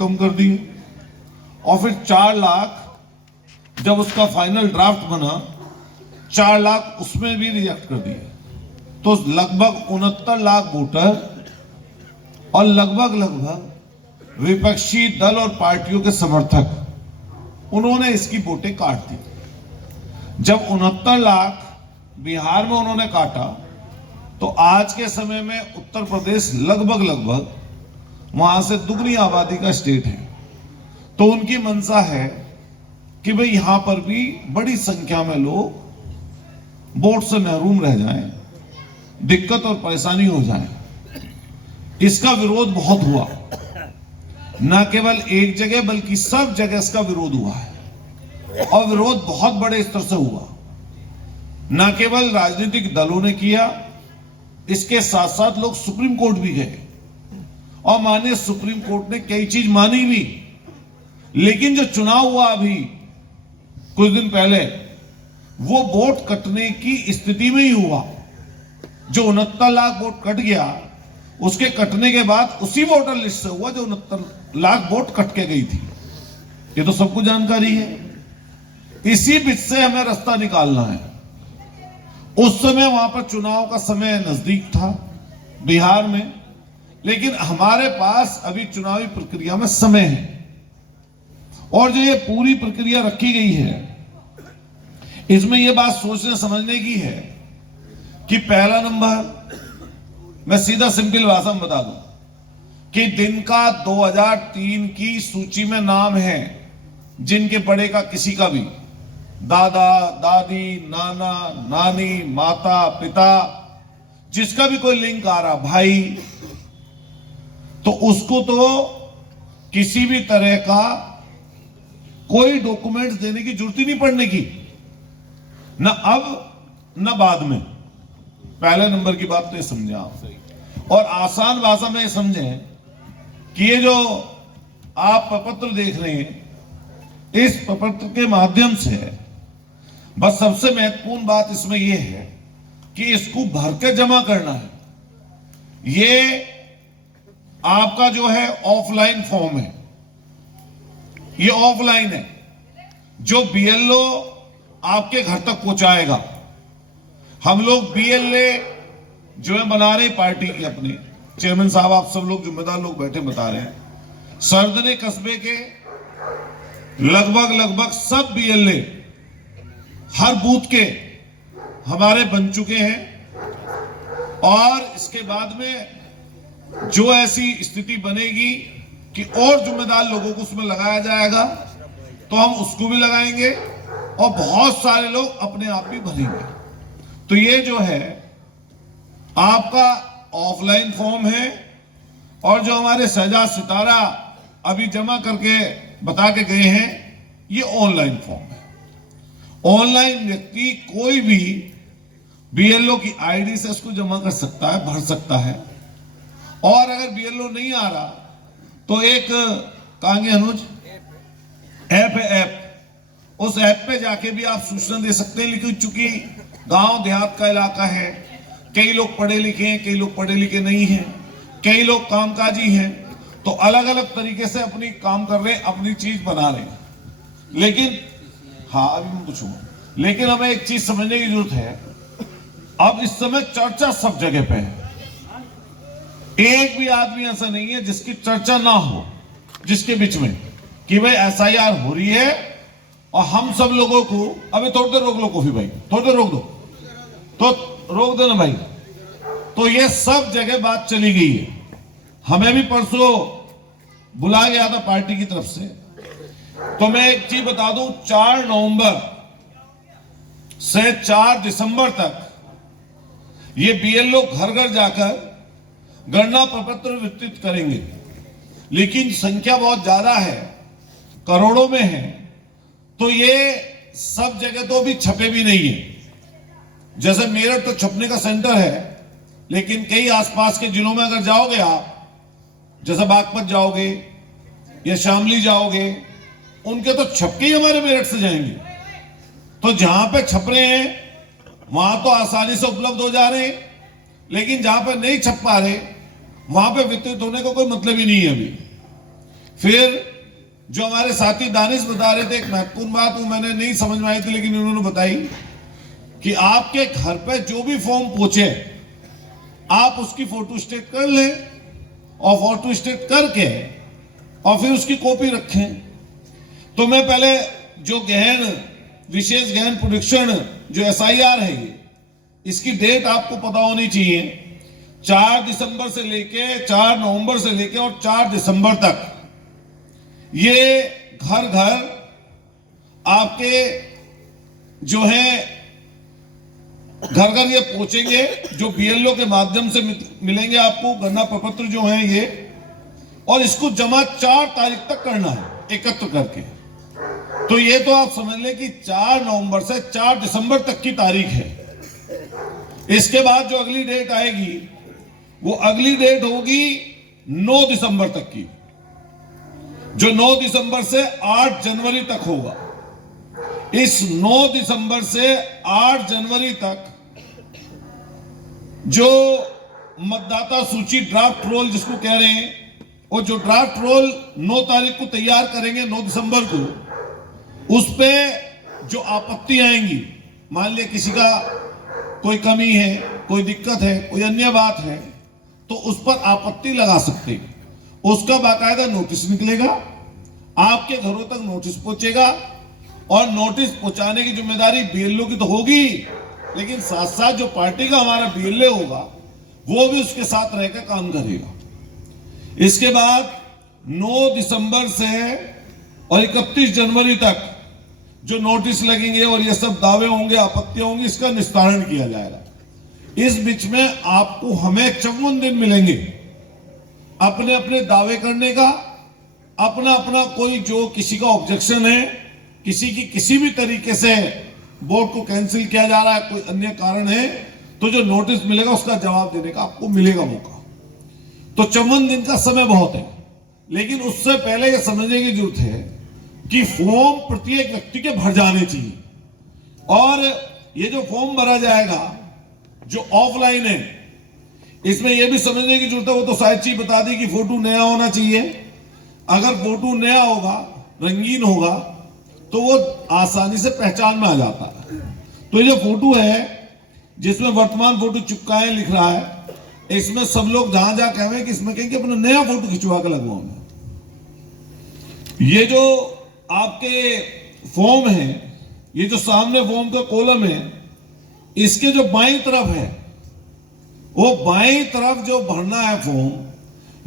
कम कर दिए, और फिर 4 लाख जब उसका फाइनल ड्राफ्ट बना 4 लाख उसमें भी रिजेक्ट कर दिए। तो लगभग 69 लाख वोटर और लगभग विपक्षी दल और पार्टियों के समर्थक उन्होंने इसकी वोटें काट दी। जब 69 लाख बिहार में उन्होंने काटा तो आज के समय में उत्तर प्रदेश लगभग वहां से दुगनी आबादी का स्टेट है। तो उनकी मंशा है कि भाई यहां पर भी बड़ी संख्या में लोग वोट से महरूम रह जाएं, दिक्कत और परेशानी हो जाए। इसका विरोध बहुत हुआ, न केवल एक जगह बल्कि सब जगह इसका विरोध हुआ है, और विरोध बहुत बड़े स्तर से हुआ। न केवल राजनीतिक दलों ने किया, इसके साथ साथ लोग सुप्रीम कोर्ट भी गए और माननीय सुप्रीम कोर्ट ने कई चीज मानी भी। लेकिन जो चुनाव हुआ अभी कुछ दिन पहले, वो वोट कटने की स्थिति में ही हुआ। जो 69 लाख वोट कट गया, उसके कटने के बाद उसी वोटर लिस्ट से हुआ जो 69 लाख वोट कट के गई थी। ये तो सबको जानकारी है। इसी बीच से हमें रास्ता निकालना है। उस समय वहां पर चुनाव का समय नजदीक था बिहार में, लेकिन हमारे पास अभी चुनावी प्रक्रिया में समय है, और जो ये पूरी प्रक्रिया रखी गई है इसमें यह बात सोचने समझने की है कि पहला नंबर, मैं सीधा सिंपल भाषा में बता दूं कि दिन का 2003 की सूची में नाम है जिनके बड़े का किसी का भी, दादा दादी नाना नानी माता पिता, जिसका भी कोई लिंक आ रहा भाई, तो उसको तो किसी भी तरह का कोई डॉक्यूमेंट्स देने की जरूरत ही नहीं पड़ने की, न अब न बाद में। पहले नंबर की बात तो ये समझे आप, और आसान भाषा में समझें कि ये जो आप प्रपत्र देख रहे हैं, इस प्रपत्र के माध्यम से बस सबसे महत्वपूर्ण बात इसमें यह है कि इसको भर के जमा करना है। ये आपका जो है ऑफलाइन फॉर्म है, ये ऑफलाइन है, जो बीएलओ आपके घर तक पहुंचाएगा। हम लोग बीएलए जो है बना रहे पार्टी की, अपने चेयरमैन साहब, आप सब लोग जिम्मेदार लोग बैठे बता रहे हैं, सरदने कस्बे के लगभग सब बीएलए हर बूथ के हमारे बन चुके हैं। और इसके बाद में जो ऐसी स्थिति बनेगी कि और जिम्मेदार लोगों को उसमें लगाया जाएगा, तो हम उसको भी लगाएंगे, और बहुत सारे लोग अपने आप भी भरेंगे। तो ये जो है आपका ऑफलाइन फॉर्म है, और जो हमारे शहजाद सितारा अभी जमा करके बता के गए हैं, ये ऑनलाइन फॉर्म है। ऑनलाइन व्यक्ति कोई भी बीएलओ की आईडी से इसको जमा कर सकता है, भर सकता है। और अगर बीएलओ नहीं आ रहा तो एक कहांगे अनुज ऐप है, ऐप, उस ऐप पे जाके भी आप सूचना दे सकते हैं। लेकिन चूंकि गांव देहात का इलाका है, कई लोग पढ़े लिखे हैं, कई लोग पढ़े लिखे नहीं हैं, कई लोग कामकाजी हैं, तो अलग अलग तरीके से अपनी काम कर रहे हैं, अपनी चीज बना रहे हैं। लेकिन हाँ, अभी मैं पूछूंगा, लेकिन हमें एक चीज समझने की जरूरत है। अब इस समय चर्चा सब जगह पे है, एक भी आदमी ऐसा नहीं है जिसकी चर्चा ना हो, जिसके बीच में कि भाई एसआईआर हो रही है और हम सब लोगों को, अबे थोड़ी देर रोक लो कॉफी भाई, थोड़ी देर रोक दो, तो रोक दो ना भाई। तो ये सब जगह बात चली गई है। हमें भी परसों बुलाया गया था पार्टी की तरफ से। तो मैं एक चीज बता दूं, 4 नवंबर से 4 दिसंबर तक ये बीएलओ घर घर जाकर गणना प्रपत्र वितरित करेंगे। लेकिन संख्या बहुत ज्यादा है, करोड़ों में है, तो ये सब जगह तो अभी छपे भी नहीं है। जैसे मेरठ तो छपने का सेंटर है, लेकिन कई आसपास के जिलों में अगर जाओगे आप, जैसे बागपत जाओगे या शामली जाओगे, उनके तो छपके ही हमारे मेरठ से जाएंगे। तो जहां पे छप रहे हैं वहां तो आसानी से उपलब्ध हो जा रहे हैं, लेकिन जहां पर नहीं छप पा रहे वहां पे वितरित होने का कोई मतलब ही नहीं है अभी। फिर जो हमारे साथी दानिश बता रहे थे, एक महत्वपूर्ण बात वो मैंने नहीं समझ में आई थी लेकिन उन्होंने बताई कि आपके घर पे जो भी फॉर्म पहुंचे आप उसकी फोटो स्टेट कर लें और फोटो स्टेट करके और फिर उसकी कॉपी रखें। तो मैं पहले जो विशेष गहन प्रोडिक्शन जो SIR है ये, इसकी डेट आपको पता होनी चाहिए। 4 दिसंबर से लेके 4 नवंबर से लेके और 4 दिसंबर तक ये घर घर आपके जो है घर घर ये पहुंचेंगे, जो BLO के माध्यम से मिलेंगे आपको गणना प्रपत्र जो है ये, और इसको जमा 4 तारीख तक करना है एकत्र करके। तो ये तो आप समझ लें कि 4 नवंबर से 4 दिसंबर तक की तारीख है। इसके बाद जो अगली डेट आएगी वो अगली डेट होगी 9 दिसंबर तक की, जो 9 दिसंबर से 8 जनवरी तक होगा। इस 9 दिसंबर से 8 जनवरी तक जो मतदाता सूची ड्राफ्ट रोल जिसको कह रहे हैं, और जो ड्राफ्ट रोल 9 तारीख को तैयार करेंगे 9 दिसंबर को, उस पे जो आपत्ति आएंगी, मान लिया किसी का कोई कमी है, कोई दिक्कत है, कोई अन्य बात है, तो उस पर आपत्ति लगा सकते हैं। उसका बाकायदा नोटिस निकलेगा, आपके घरों तक नोटिस पहुंचेगा, और नोटिस पहुंचाने की जिम्मेदारी BLO की तो होगी, लेकिन साथ साथ जो पार्टी का हमारा BLO होगा वो भी उसके साथ रहकर काम करेगा। इसके बाद 9 दिसंबर से और 31 जनवरी तक जो नोटिस लगेंगे और ये सब दावे होंगे, आपत्तियां होंगी, इसका निस्तारण किया जाएगा। इस बीच में आपको हमें 54 दिन मिलेंगे अपने अपने दावे करने का, अपना अपना कोई जो किसी का ऑब्जेक्शन है, किसी की किसी भी तरीके से बोर्ड को कैंसिल किया जा रहा है, कोई अन्य कारण है, तो जो नोटिस मिलेगा उसका जवाब देने का आपको मिलेगा मौका। तो 54 दिन का समय बहुत है, लेकिन उससे पहले यह समझने की जरूरत है कि फॉर्म प्रत्येक व्यक्ति के भर जाने चाहिए। और ये जो फॉर्म भरा जाएगा जो ऑफलाइन है, इसमें यह भी समझने की जरूरत है, वो तो शायद चीज बता दी कि फोटो नया होना चाहिए। अगर फोटो नया होगा, रंगीन होगा, तो वो आसानी से पहचान में आ जाता है। तो ये फोटो है जिसमें वर्तमान फोटो चिपकाए लिख रहा है, इसमें सब लोग जहां जहां कहें कि इसमें कहें कि अपना नया फोटो खिंचवा कर लगवाऊंगा। ये जो आपके फॉर्म है, ये जो सामने फॉर्म का कॉलम है, इसके जो बाईं तरफ है, वो बाईं तरफ जो भरना है फॉर्म,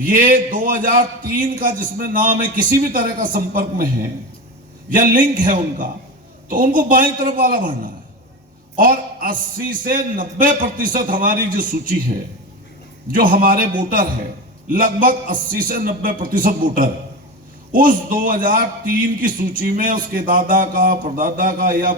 ये 2003 का जिसमें नाम है, किसी भी तरह का संपर्क में है या लिंक है उनका, तो उनको बाईं तरफ वाला भरना है। और 80 से 90% हमारी जो सूची है, जो हमारे वोटर है, लगभग 80 से 90% वोटर उस 2003 की सूची में उसके दादा का, परदादा का या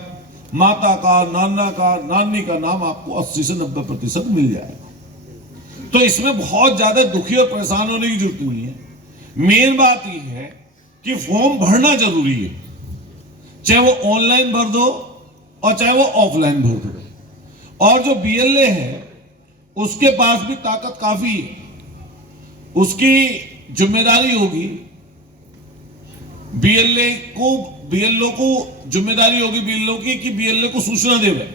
माता का, नाना का, नानी का नाम आपको 80 से 90% मिल जाएगा। तो इसमें बहुत ज्यादा दुखी और परेशान होने की जरूरत नहीं है। मेन बात यह है कि फॉर्म भरना जरूरी है, चाहे वो ऑनलाइन भर दो और चाहे वो ऑफलाइन भर दो। और जो BLA है उसके पास भी ताकत काफी है, उसकी जिम्मेदारी होगी, BLO को जिम्मेदारी होगी BLO की कि BLA को सूचना देवे,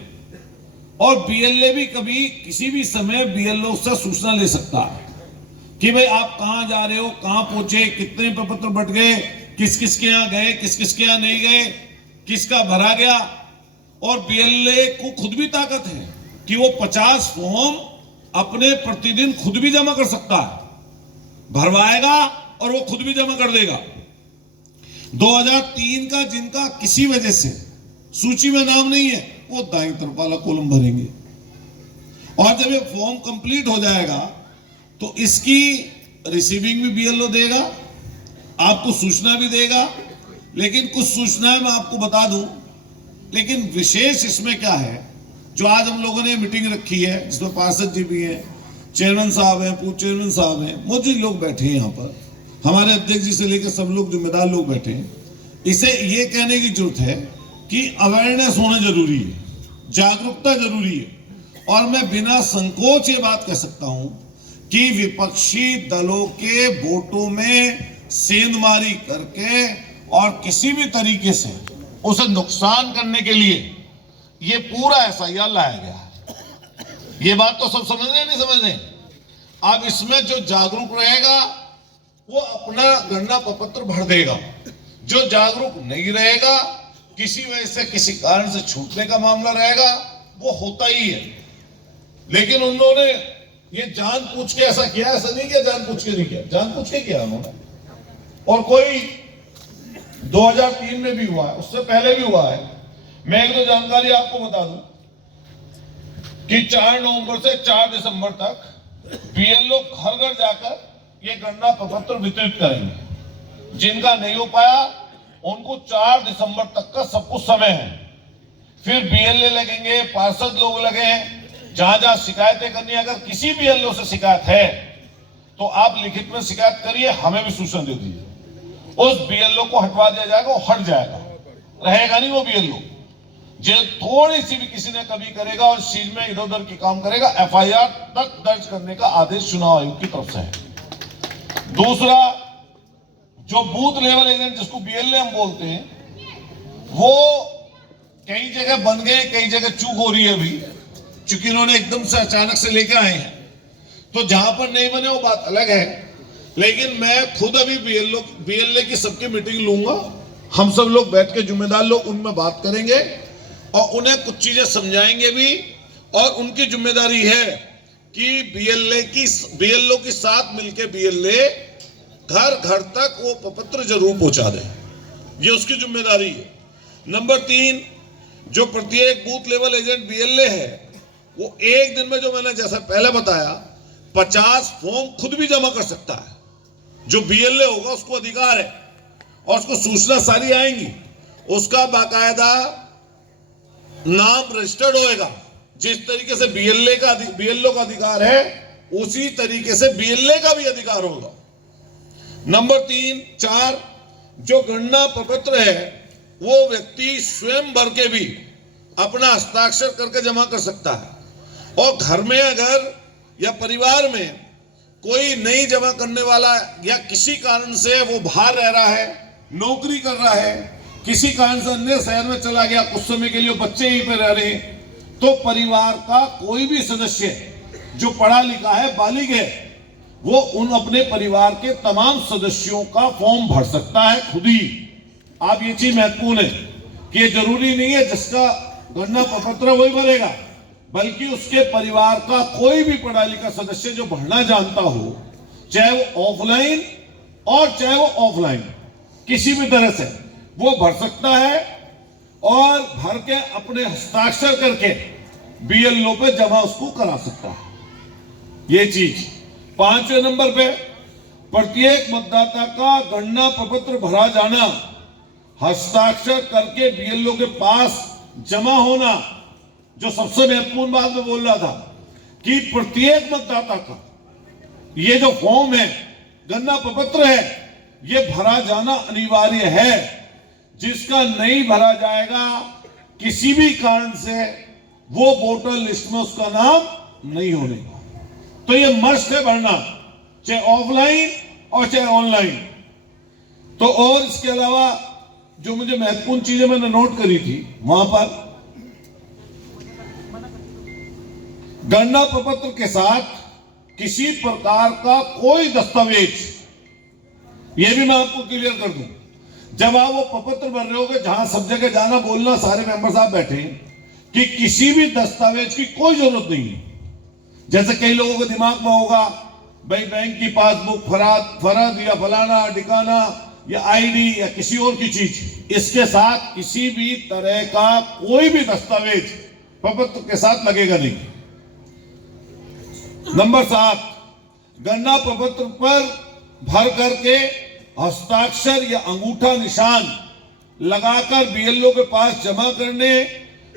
और BLA भी कभी किसी भी समय BLO से सूचना ले सकता है कि भाई आप कहां जा रहे हो, कहां पहुंचे, कितने प्रपत्र बट गए, किस किस के यहां गए, किस किस के यहां नहीं गए, किसका भरा गया। और BLA को खुद भी ताकत है कि वो 50 फॉर्म अपने प्रतिदिन खुद भी जमा कर सकता है, भरवाएगा और वो खुद भी जमा कर देगा। 2003 का जिनका किसी वजह से सूची में नाम नहीं है, वो दाईं तरफ वाला कॉलम भरेंगे। और जब ये फॉर्म कंप्लीट हो जाएगा तो इसकी रिसीविंग भी BLO देगा, आपको सूचना भी देगा। लेकिन कुछ सूचनाएं मैं आपको बता दूं, लेकिन विशेष इसमें क्या है, जो आज हम लोगों ने मीटिंग रखी है जिसमें पार्षद जी भी हैं, चेयरमैन साहब हैं, पूर्व चेयरमैन साहब हैं, मौजूद लोग बैठे हैं यहाँ पर, हमारे अध्यक्ष जी से लेकर सब लोग जिम्मेदार लोग बैठे हैं। इसे ये कहने की जरूरत है कि अवेयरनेस होना जरूरी है, जागरूकता जरूरी है। और मैं बिना संकोच ये बात कह सकता हूं कि विपक्षी दलों के वोटों में सेंधमारी करके और किसी भी तरीके से उसे नुकसान करने के लिए ये पूरा एफआईआर लाया गया है। ये बात तो सब समझ रहे नहीं समझ रहे? अब इसमें जो जागरूक रहेगा वो अपना गणना प्रपत्र भर देगा, जो जागरूक नहीं रहेगा किसी वजह से किसी कारण से छूटने का मामला रहेगा, वो होता ही है। लेकिन उन्होंने ये जानबूझ के ऐसा किया, ऐसा नहीं किया जानबूझ के नहीं किया, जानबूझ के किया उन्होंने। और कोई 2003 में भी हुआ है, उससे पहले भी हुआ है। मैं एक दो जानकारी आपको बता दूं कि 4 नवंबर से 4 दिसंबर तक बीएलओ घर घर जाकर ये गणना प्रपत्र वितरित करेंगे। जिनका नहीं हो पाया उनको 4 दिसंबर तक का सब कुछ समय है। फिर बीएलए लगेंगे, पार्षद लोग लगे हैं, जहां जहां शिकायतें करनी है। अगर किसी बीएलओ से शिकायत है तो आप लिखित में शिकायत करिए, हमें भी सूचना दे दीजिए। उस बीएलओ को हटवा दिया जाएगा, वो हट जाएगा, रहेगा नहीं वो बीएलओ। जो थोड़ी सी भी किसी ने कभी करेगा और इस चीज में इधर उधर की काम करेगा, एफआईआर तक दर्ज करने का आदेश चुनाव आयोग की तरफ से है। दूसरा, जो बूथ लेवल एजेंट जिसको बीएलए हम बोलते हैं, वो कई जगह बन गए, कई जगह चूक हो रही है अभी, चूंकि इन्होंने एकदम से अचानक से लेकर आए हैं। तो जहां पर नहीं बने वो बात अलग है, लेकिन मैं खुद अभी बीएलए की सबकी मीटिंग लूंगा। हम सब लोग बैठ के जिम्मेदार लोग उनमें बात करेंगे और उन्हें कुछ चीजें समझाएंगे भी। और उनकी जिम्मेदारी है कि बीएलओ के साथ मिलकर बीएलए घर घर तक वो प्रपत्र जरूर पहुंचा दे, ये उसकी जिम्मेदारी है। नंबर 3, जो प्रत्येक बूथ लेवल एजेंट बीएलए है, वो एक दिन में, जो मैंने जैसा पहले बताया, 50 फॉर्म खुद भी जमा कर सकता है। जो बीएलए होगा उसको अधिकार है और उसको सूचना सारी आएंगी, उसका बाकायदा नाम रजिस्टर्ड होएगा। जिस तरीके से बीएलओ का अधिकार है, उसी तरीके से बीएलए का भी अधिकार होगा। नंबर 3, 4, जो गणना प्रपत्र है वो व्यक्ति स्वयं भर के भी अपना हस्ताक्षर करके जमा कर सकता है। और घर में अगर या परिवार में कोई नहीं जमा करने वाला या किसी कारण से वो बाहर रह रहा है, नौकरी कर रहा है, किसी कारण से अन्य शहर में चला गया, कुछ समय के लिए बच्चे यहीं पे रह रहे हैं, तो परिवार का कोई भी सदस्य जो पढ़ा लिखा है, बालिग है, वो उन अपने परिवार के तमाम सदस्यों का फॉर्म भर सकता है खुद ही। आप ये चीज महत्वपूर्ण है कि ये जरूरी नहीं है जिसका गणना प्रपत्र वही भरेगा, बल्कि उसके परिवार का कोई भी पढ़ा लिखा सदस्य जो भरना जानता हो, चाहे वो ऑफलाइन और चाहे वो ऑफलाइन, किसी भी तरह से वो भर सकता है और भर के अपने हस्ताक्षर करके बीएलओ पे जमा उसको करा सकता है। ये चीज 5वें नंबर पे, प्रत्येक मतदाता का गणना प्रपत्र भरा जाना, हस्ताक्षर करके बीएलओ के पास जमा होना। जो सबसे महत्वपूर्ण बात मैं बोल रहा था कि प्रत्येक मतदाता का ये जो फॉर्म है, गणना प्रपत्र है, ये भरा जाना अनिवार्य है। जिसका नहीं भरा जाएगा, किसी भी कारण से वो वोटर लिस्ट में उसका नाम नहीं होने का। तो ये मस्ट है भरना, चाहे ऑफलाइन और चाहे ऑनलाइन। तो और इसके अलावा जो मुझे महत्वपूर्ण चीजें मैंने नोट करी थी, वहां पर गणना प्रपत्र के साथ किसी प्रकार का कोई दस्तावेज, यह भी मैं आपको क्लियर कर दूं, जब आप वो प्रपत्र भर रहे होगे, जहां सब जगह जाना बोलना, सारे मेंबर साहब बैठे, कि किसी भी दस्तावेज की कोई जरूरत नहीं है। जैसे कई लोगों के दिमाग में होगा, भाई बैंक की पासबुक, फरद या फलाना ठिकाना या आईडी या किसी और की चीज, इसके साथ किसी भी तरह का कोई भी दस्तावेज प्रपत्र के साथ लगेगा नहीं। नंबर 7, गणना प्रपत्र पर भर करके हस्ताक्षर या अंगूठा निशान लगाकर बीएलओ के पास जमा करने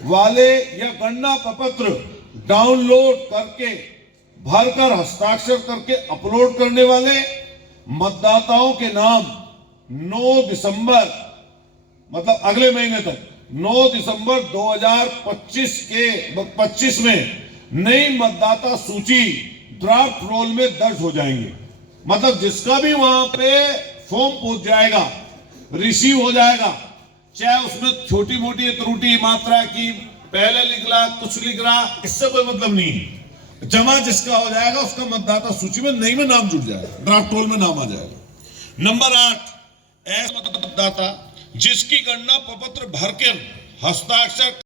वाले या गणना प्रपत्र डाउनलोड करके भरकर हस्ताक्षर करके अपलोड करने वाले मतदाताओं के नाम 9 दिसंबर, मतलब अगले महीने तक 9 दिसंबर 2025 में नई मतदाता सूची ड्राफ्ट रोल में दर्ज हो जाएंगे। मतलब जिसका भी वहां पे फॉर्म पहुंच जाएगा, रिसीव हो जाएगा, चाहे उसमें छोटी मोटी त्रुटि मात्रा की पहले लिख रहा कुछ लिख रहा, इससे कोई मतलब नहीं है। जमा जिसका हो जाएगा उसका मतदाता सूची में नई में नाम जुड़ जाएगा, ड्राफ्ट रोल में नाम आ जाएगा। नंबर 8, ऐसा मतदाता जिसकी गणना प्रपत्र भर के हस्ताक्षर